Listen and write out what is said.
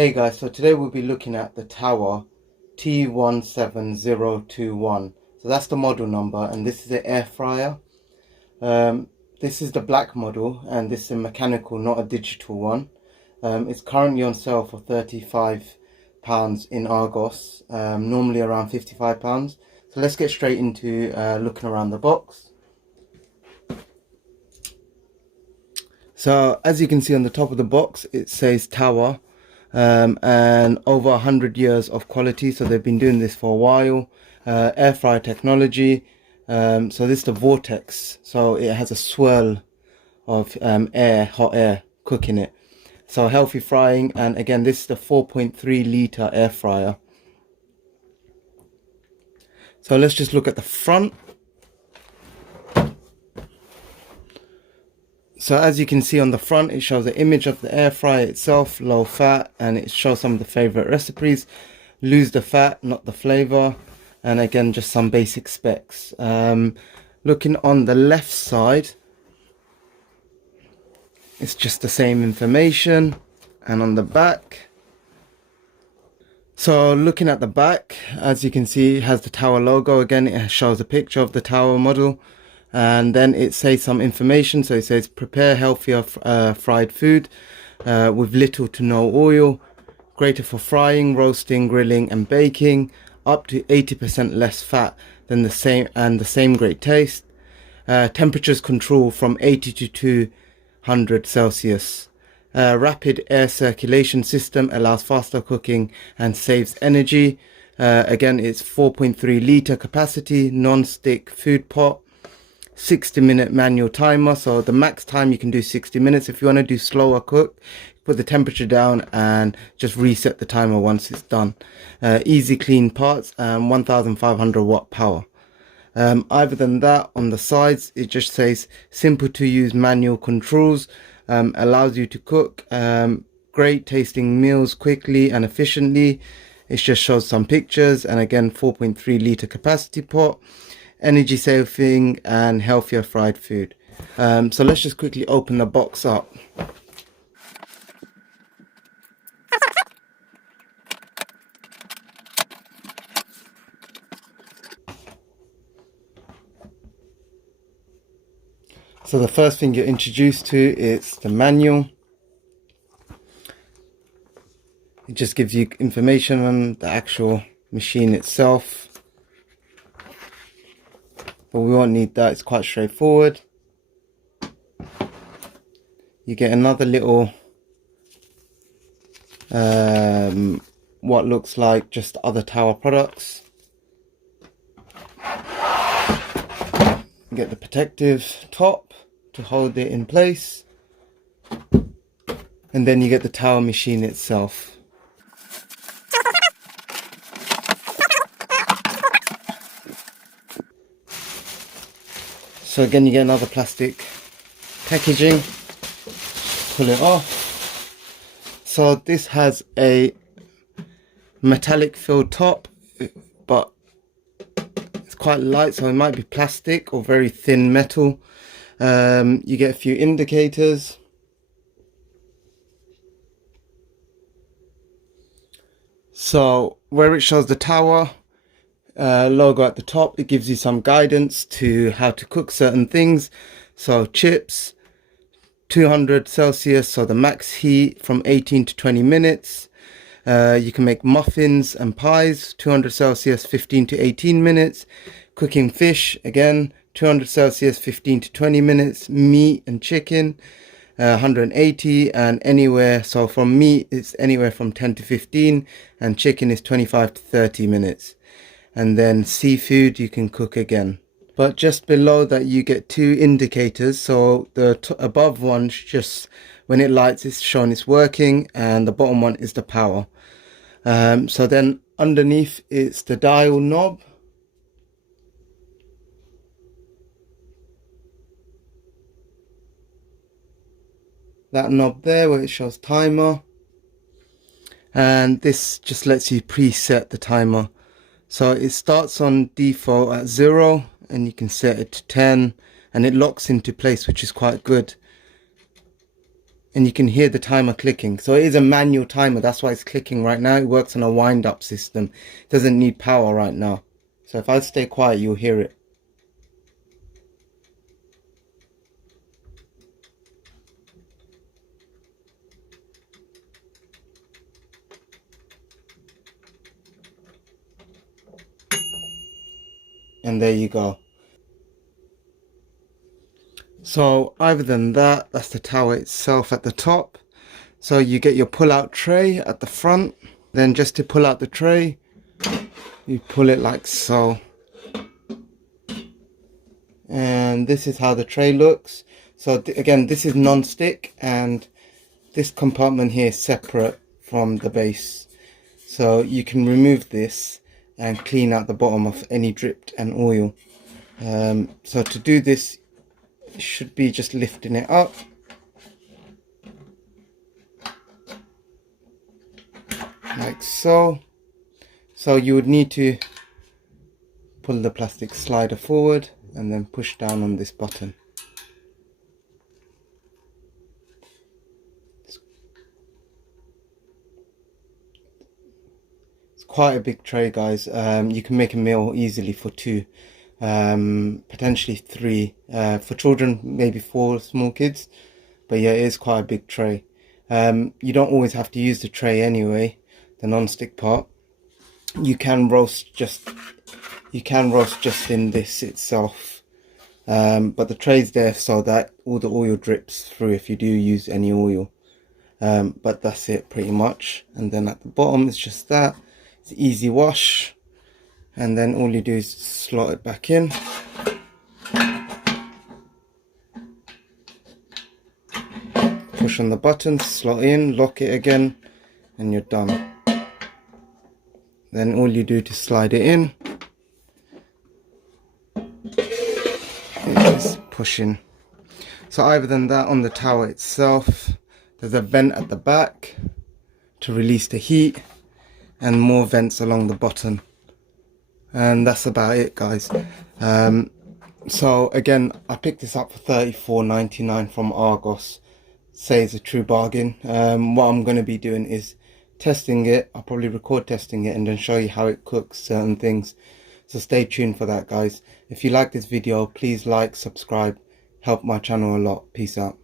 Hey guys, so today we'll be looking at the Tower T17021. So that's the model number, and this is the air fryer. This is the black model, and this is a mechanical, not a digital one. It's currently on sale for £35 in Argos, normally around £55. So let's get straight into looking around the box. So as you can see on the top of the box, it says Tower. And over 100 years of quality, so they've been doing this for a while. Air fryer technology. So this is the vortex, so it has a swirl of hot air cooking it. So healthy frying, and again this is the 4.3 litre air fryer. So let's just look at the front. So as you can see on the front, it shows the image of the air fryer itself, low fat, and it shows some of the favorite recipes. Lose the fat, not the flavor. And again, just some basic specs. Looking on the left side, it's just the same information. And on the back, so looking at the back, as you can see, it has the Tower logo. Again, it shows a picture of the Tower model. And then it says some information. So it says prepare healthier fried food with little to no oil, greater for frying, roasting, grilling and baking, up to 80% less fat than the same great taste. Temperatures control from 80 to 200 Celsius. Rapid air circulation system allows faster cooking and saves energy. Again, it's 4.3 litre capacity, non-stick food pot. 60-minute manual timer, so the max time you can do 60 minutes. If you want to do slower cook, put the temperature down and just reset the timer once it's done. Easy clean parts and 1500 watt power. Other than that, on the sides it just says simple to use manual controls, allows you to cook great tasting meals quickly and efficiently. It just shows some pictures, and again 4.3 litre capacity pot, energy saving and healthier fried food. So let's just quickly open the box up. So the first thing you're introduced to is the manual. It just gives you information on the actual machine itself, but we won't need that, it's quite straightforward. You get another little what looks like just other Tower products. You get the protective top to hold it in place, and then you get the Tower machine itself. So again, you get another plastic packaging. Pull it off. So this has a metallic filled top, but it's quite light, so it might be plastic or very thin metal. You get a few indicators. So where it shows the Tower logo at the top, it gives you some guidance to how to cook certain things. So chips, 200 Celsius, so the max heat from 18 to 20 minutes. You can make muffins and pies, 200 Celsius, 15 to 18 minutes. Cooking fish, again 200 Celsius, 15 to 20 minutes. Meat and chicken, 180, and anywhere, so from meat it's anywhere from 10 to 15, and chicken is 25 to 30 minutes. And then seafood you can cook again. But just below that you get two indicators. So the above one, just when it lights, it's shown it's working, and the bottom one is the power. So then underneath it's the dial knob. That knob there where it shows timer, and this just lets you preset the timer. So it starts on default at 0, and you can set it to 10, and it locks into place, which is quite good. and you can hear the timer clicking. So it is a manual timer, that's why it's clicking right now. It works on a wind up system. It doesn't need power right now. So if I stay quiet, you'll hear it. And there you go. So other than that, that's the tower itself at the top. So you get your pull-out tray at the front. Then just to pull out the tray, you pull it like so. And this is how the tray looks. So again, this is non-stick, and this compartment here is separate from the base. So you can remove this and clean out the bottom of any dripped and oil. So to do this, it should be just lifting it up. Like so. So you would need to pull the plastic slider forward and then push down on this button. It's quite a big tray, guys. You can make a meal easily for 2, potentially 3, for children, maybe 4 small kids. But yeah, it is quite a big tray. You don't always have to use the tray anyway, the non-stick part. You can roast just in this itself, but the tray's there so that all the oil drips through if you do use any oil. But that's it pretty much. And then at the bottom it's just that. It's easy wash, and then all you do is slot it back in. Push on the button, slot in, lock it again, and you're done. Then all you do to slide it in is push in. So other than that, on the tower itself, there's a vent at the back to release the heat, and more vents along the bottom. And that's about it, guys. So again, I picked this up for $34.99 from Argos. Say it's a true bargain. What I'm going to be doing is testing it. I'll probably record testing it and then show you how it cooks certain things. So stay tuned for that, guys. If you like this video, please like, subscribe, help my channel a lot. Peace out.